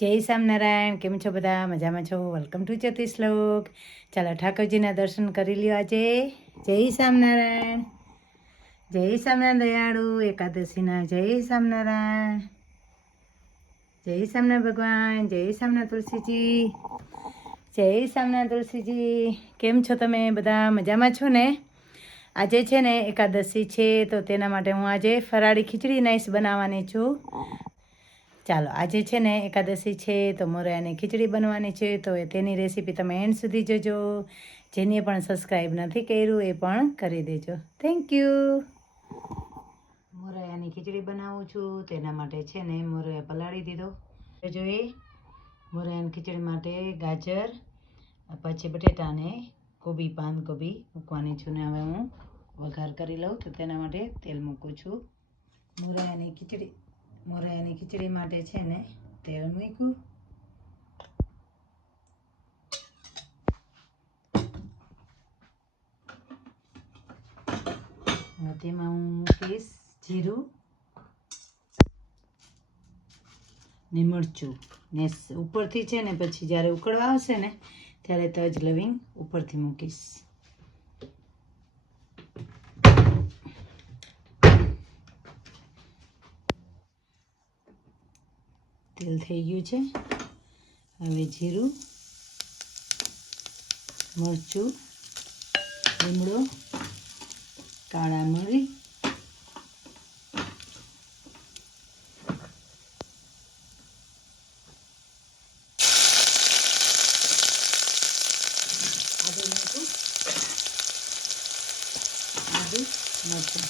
જય સ્વામિનારાયણ. કેમ છો બધા? મજામાં છો? વેલકમ ટુ જ્યોતિષ શ્લોક. ચાલો ઠાકોરજીના દર્શન કરી લ્યો આજે. જય સ્વામિનારાયણ. જય સ્વામિનારાયણ દયાળુ એકાદશીના જય સ્વામિનારાયણ. જય સ્વામિનારાયણ ભગવાન. જય સ્વામિનારાયણ તુલસીજી. જય સ્વામિનારાયણ તુલસીજી. કેમ છો તમે બધા? મજામાં છો ને? આજે છે ને એકાદશી છે, તો તેના માટે હું આજે ફરાળી ખીચડી નાઈસ બનાવવાની છું. ચાલો, આજે છે ને એકાદશી છે, તો મોરૈયાની ખીચડી બનવાની છે, તો તેની રેસીપી તમે એન્ડ સુધી જોજો. જેને પણ સબસ્ક્રાઈબ નથી કર્યું એ પણ કરી દેજો. Thank you. મોરૈયાની ખીચડી બનાવું છું, તેના માટે છે ને મોરૈયા પલાળી દીધો. જોઈએ મોરૈયાની ખીચડી માટે ગાજર, પછી બટેટા ને કોબી, પાનકોબી મૂકવાની છું. ને હવે હું વઘાર કરી લઉં, તો તેના માટે તેલ મૂકું છું. મોરૈયાની ખીચડી માટે છે ને તેલ મૂક્યું. તેમાં હું મૂકીશ જીરું ને મરચું, ને ઉપરથી છે ને પછી જ્યારે ઉકળવા આવશે ને ત્યારે તજ લવિંગ ઉપરથી મૂકીશ. તેલ થઈ ગયું છે. હવે જીરું, મરચું, લીમડો, કાળા મરી, આદુ મરચું,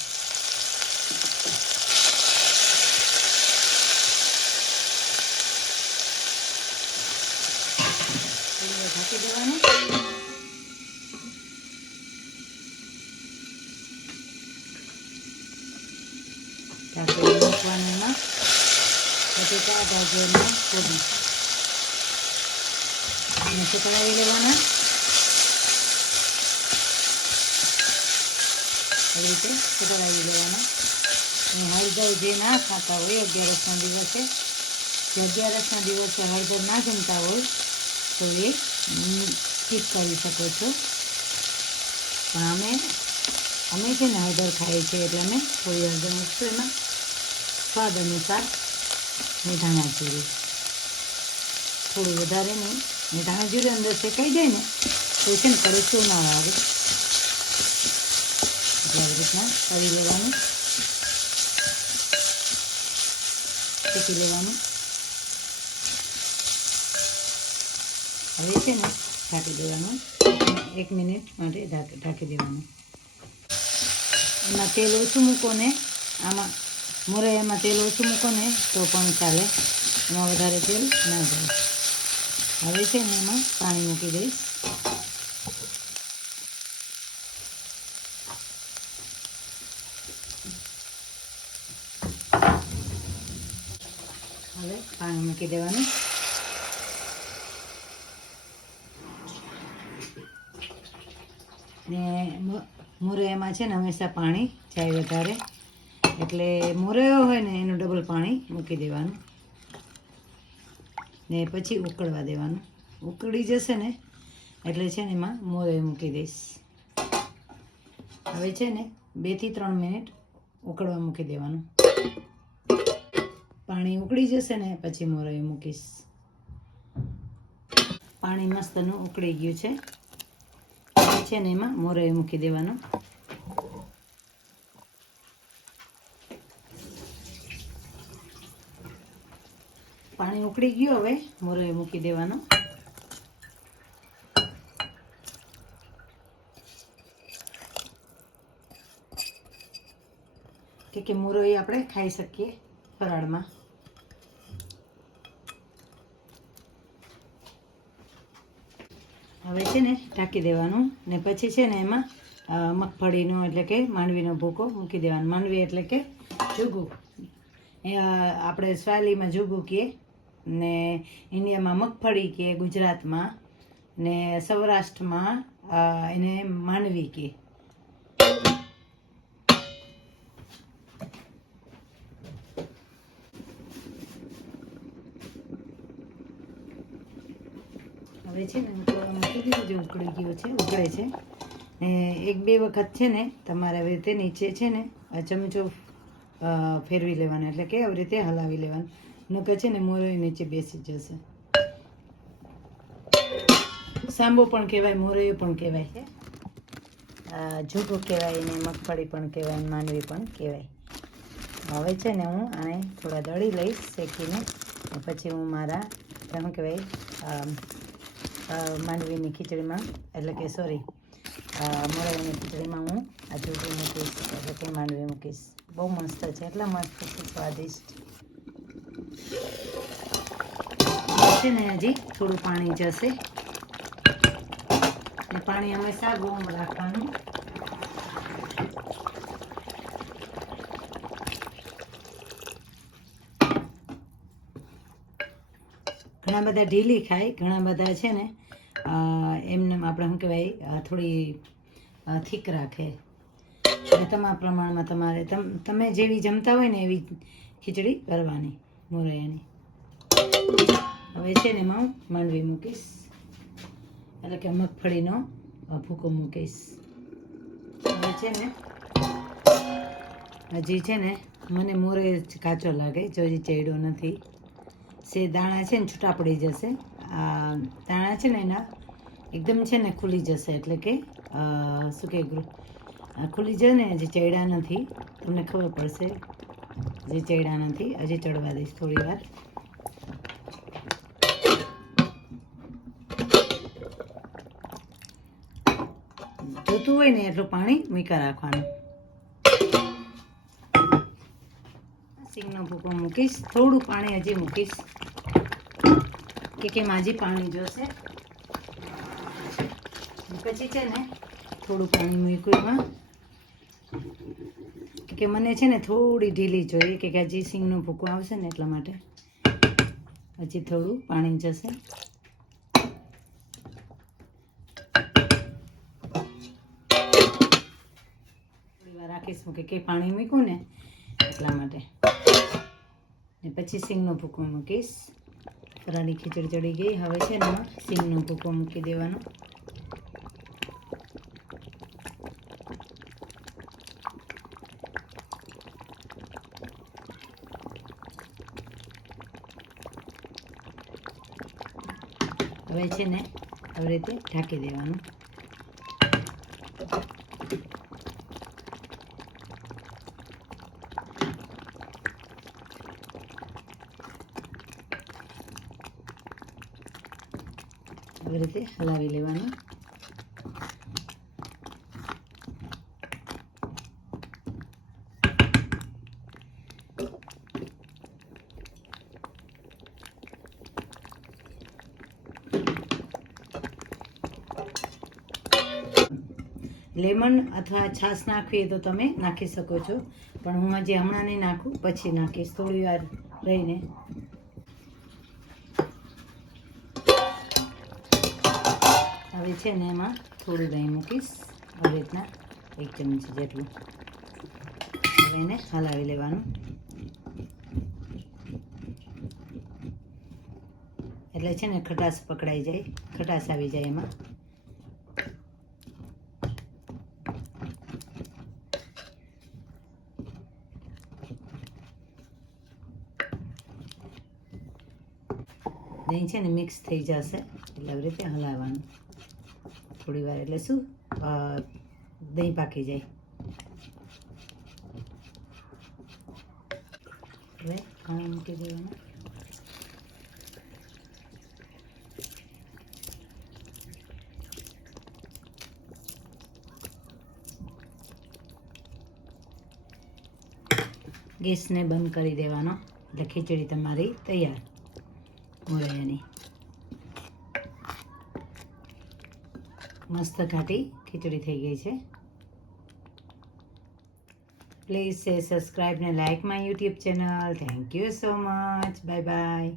ઢાંકી દેવાનું. ઢાંકી મૂકવાનું. એમાં બટેટા, ગાજર ને કોબી અને સુકળાવી લેવાના. આવી રીતે સુકળાવી લેવાના. હળદર જે ના ખાતા હોય 11ના દિવસે, જે 11ના દિવસે હળદર ના જમતા હોય તો એ સ્કીપ કરી શકો છો. પણ અમે છે ને હળદર ખાઈએ છીએ, એટલે અમે થોડી હળદર મૂકશું. એમાં સ્વાદ અનુસાર ધાણા જીરું થોડું વધારે નહીં. ધાણા જીરું અંદર શેકાઈ જાય ને તો છે ને કડકું ના આવે. આવી રીતના તળી લેવાનું, શેકી લેવાનું. હવે છે ને ઢાંકી દેવાનું. 1 મિનિટ માટે ઢાંકી દેવાનું. એમાં તેલ ઓછું મૂકો ને, આમાં મોરૈયામાં તેલ ઓછું મૂકો ને તો પણ ચાલે, એમાં વધારે તેલ ના જાય. હવે છે ને એમાં પાણી મૂકી દઈશ. હવે પાણી મૂકી દેવાનું. ને મોરૈયામાં છે ને હંમેશા પાણી જાય વધારે, એટલે મોરૈયો હોય ને એનું ડબલ પાણી મૂકી દેવાનું. ને પછી ઉકળવા દેવાનું. ઉકળી જશે ને એટલે છે ને એમાં મોરૈયું મૂકી દઈશ. હવે છે ને 2 થી 3 મિનિટ ઉકળવા મૂકી દેવાનું. પાણી ઉકળી જશે ને પછી મોરૈયું મૂકીશ. પાણી મસ્તનું ઉકળી ગયું છે. છે ને એમાં મોરૈયું મૂકી દેવાનું. પાણી ઉકળી ગયું. હવે મોરૈયું મૂકી દેવાનું. કે મોરૈયું આપણે ખાઈ શકીએ ફરાળમાં. હવે છે ને ઢાંકી દેવાનું. ને પછી છે ને એમાં મગફળીનો એટલે કે માંડવીનો ભૂકો મૂકી દેવાનો. માંડવી એટલે કે જુગું. આપણે સ્વાલીમાં જુગું કહીએ, ને ઇન્ડિયામાં મગફળી કહે, ગુજરાતમાં ને સૌરાષ્ટ્રમાં એને માંડવી કહે. હવે છે ને ઉકળવા મૂકી દીધું, જે ઉકળી ગયો છે, ઉકળે છે ને 1-2 વખત છે ને તમારે આવી રીતે નીચે છે ને આ ચમચો ફેરવી લેવાનો, એટલે કે આવી રીતે હલાવી લેવાનું, નકર છે ને મોરો નીચે બેસી જશે. સાંબો પણ કહેવાય, મોરૈયો પણ કહેવાય છે, જૂઠું કહેવાય ને મગફળી પણ કહેવાય, માંડવી પણ કહેવાય. હવે છે ને હું આને થોડા દળી લઈશ શેકીને, પછી હું મારા શું કહેવાય માંડવીની ખીચડીમાં, એટલે કે સોરી મોરૈયાની ખીચડીમાં હું આ જૂઠું મૂકીશ, એટલે કે માંડવી મૂકીશ. બહુ મસ્ત છે, એટલા મસ્ત છે, સ્વાદિષ્ટ છે ને. હજી થોડું પાણી જશે, પાણી હંમેશા ગરમ રાખવાનું. ઘણા બધા ઢીલી ખાય, ઘણા બધા છે ને એમને આપણે શું કહેવાય થોડી થીક રાખે. તમારા પ્રમાણમાં તમારે તમે જેવી જમતા હોય ને એવી ખીચડી કરવાની મોરૈયાની. હવે છે ને એમાં હું માંડવી મૂકીશ, એટલે કે મગફળીનો ભૂકો મૂકીશ. હવે છે ને હજી છે ને મને મોરે કાચો લાગે, જો હજી ચડ્યો નથી. સે દાણા છે ને છૂટા પડી જશે, આ દાણા છે ને એના એકદમ છે ને ખુલી જશે, એટલે કે શું કે ખુલી જાય ને. હજી ચડ્યા નથી, તમને ખબર પડશે હજી ચડ્યા નથી. હજી ચડવા દઈશ થોડી વાર. જોતું હોય ને એટલું પાણી મૂક્યા રાખવાનું. સિંગનો ભૂકો મૂકીશ, થોડું પાણી હજી મૂકીશ, કે હજી પાણી જોશે. પછી છે ને થોડું પાણી મૂક્યું એમાં, કે મને છે ને થોડી ઢીલી જોઈએ, કે હજી સિંગનો ભૂકો આવશે ને એટલા માટે હજી થોડું પાણી જશે. થોડી વાર રાખીશ હું, કે પાણી મૂક્યું ને એટલા માટે. ને પછી સિંગનો ભૂકો મૂકીશ. ફરાળી ખીચડી ચડી ગઈ. હવે છે ને સિંગનો ભૂકો મૂકી દેવાનો. હવે છે ને આવી રીતે ઢાંકી દેવાનું. આવી રીતે હલાવી લેવાનું. લેમન અથવા છાશ નાખવી તો તમે નાખી શકો છો, પણ હું હજી હમણાં નહીં નાખું, પછી નાખીશ થોડી વાર રહીને. હવે છે ને એમાં થોડું દહીં મૂકીશ, આવી રીતના 1 ચમચી જેટલું. હવે એને હલાવી લેવાનું, એટલે છે ને ખટાશ પકડાઈ જાય, ખટાશ આવી જાય એમાં. દહીં છે ને મિક્સ થઈ જશે, એટલે આવી રીતે હલાવવાનું થોડી વાર, એટલે શું દહીં પાકી જાય. હવે પાણી મૂકી દેવાનું. ગેસને બંધ કરી દેવાનો, એટલે ખીચડી તમારી તૈયાર મોરૈયાની. મસ્ત ઘાટી ખીચડી થઈ ગઈ છે. પ્લીઝ સબસ્ક્રાઈબ ને like my YouTube channel. Thank you so much. Bye bye.